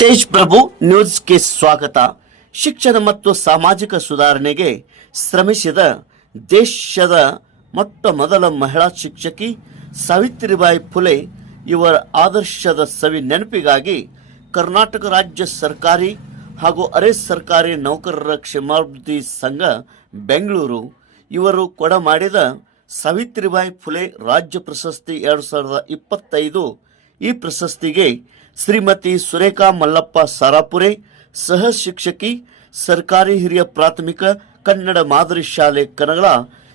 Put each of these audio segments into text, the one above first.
ತೇಜ್ ಪ್ರಭು ನ್ಯೂಸ್ಗೆ ಸ್ವಾಗತ. ಶಿಕ್ಷಣ ಮತ್ತು ಸಾಮಾಜಿಕ ಸುಧಾರಣೆಗೆ ಶ್ರಮಿಸಿದ ದೇಶದ ಮೊಟ್ಟ ಮೊದಲ ಮಹಿಳಾ ಶಿಕ್ಷಕಿ ಸಾವಿತ್ರಿಬಾಯಿ ಫುಲೆ ಇವರ ಆದರ್ಶದ ಸವಿ ನೆನಪಿಗಾಗಿ ಕರ್ನಾಟಕ ರಾಜ್ಯ ಸರ್ಕಾರಿ ಹಾಗೂ ಅರೆ ಸರ್ಕಾರಿ ನೌಕರರ ಕ್ಷೇಮಾಭಿವೃದ್ಧಿ ಸಂಘ ಬೆಂಗಳೂರು ಇವರು ಕೊಡಮಾಡಿದ ಸಾವಿತ್ರಿಬಾಯಿ ಫುಲೆ ರಾಜ್ಯ ಪ್ರಶಸ್ತಿ ಎರಡು ಸಾವಿರದ ಇಪ್ಪತ್ತೈದು ಈ ಪ್ರಶಸ್ತಿಗೆ ಶ್ರೀಮತಿ ಸುರೇಖಾ ಮಲ್ಲಪ್ಪ ಸಾರಾಪುರೆ, ಸಹ ಶಿಕ್ಷಕಿ, ಸರ್ಕಾರಿ ಹಿರಿಯ ಪ್ರಾಥಮಿಕ ಕನ್ನಡ ಮಾದರಿ ಶಾಲೆ ಕನಗಳ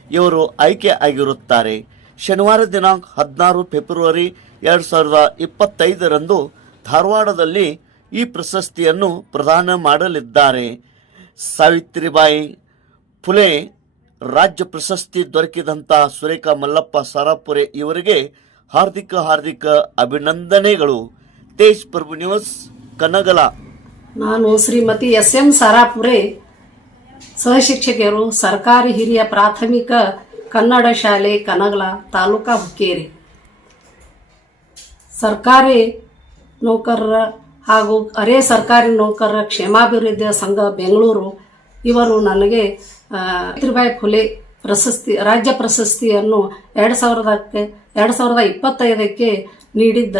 ಇವರು ಆಯ್ಕೆ ಆಗಿರುತ್ತಾರೆ. ಶನಿವಾರ ದಿನಾಂಕ ಹದಿನಾರು ಫೆಬ್ರವರಿ ಎರಡು ಸಾವಿರದ ಇಪ್ಪತ್ತೈದರಂದು ಧಾರವಾಡದಲ್ಲಿ ಈ ಪ್ರಶಸ್ತಿಯನ್ನು ಪ್ರದಾನ ಮಾಡಲಿದ್ದಾರೆ. ಸಾವಿತ್ರಿಬಾಯಿ ಫುಲೆ, ರಾಜ್ಯ ಪ್ರಶಸ್ತಿ ದೊರಕಿದಂಥ ಸುರೇಖಾ ಮಲ್ಲಪ್ಪ ಸಾರಾಪುರೆ ಇವರಿಗೆ ಹಾರ್ದಿಕ ಹಾರ್ದಿಕ ಅಭಿನಂದನೆಗಳು. ತೇಜ್ ಪ್ರಭು ನ್ಯೂಸ್ ಕನಗಲ ನಾನು ಶ್ರೀಮತಿ ಎಸ್ ಎಂ ಸಾರಾಪುರೆ. ಸಹಶಿಕ್ಷಕಿಯರು ಸರ್ಕಾರಿ ಹಿರಿಯ ಪ್ರಾಥಮಿಕ ಕನ್ನಡ ಶಾಲೆ ಕನಗಲ ತಾಲೂಕಾ ಹುಕ್ಕೇರಿ. ಸರ್ಕಾರಿ ನೌಕರರ ಹಾಗೂ ಅರೆ ಸರ್ಕಾರಿ ನೌಕರರ ಕ್ಷೇಮಾಭಿವೃದ್ಧಿ ಸಂಘ ಬೆಂಗಳೂರು. ಇವರು ನನಗೆ ಆ, ಸಾವಿತ್ರಿಬಾಯಿ ಫುಲೆ ಪ್ರಶಸ್ತಿ, ರಾಜ್ಯ ಪ್ರಶಸ್ತಿಯನ್ನು ಎರಡು ಸಾವಿರದಕ್ಕೆ, ಎರಡು ಸಾವಿರದ ಇಪ್ಪತ್ತೈದಕ್ಕೆ ನೀಡಿದ್ದ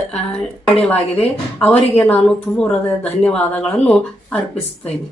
ನೀಡಲಾಗಿದೆ. ಅವರಿಗೆ ನಾನು ತುಂಬ ಹೃದಯ ಧನ್ಯವಾದಗಳನ್ನು ಅರ್ಪಿಸುತ್ತೇನೆ.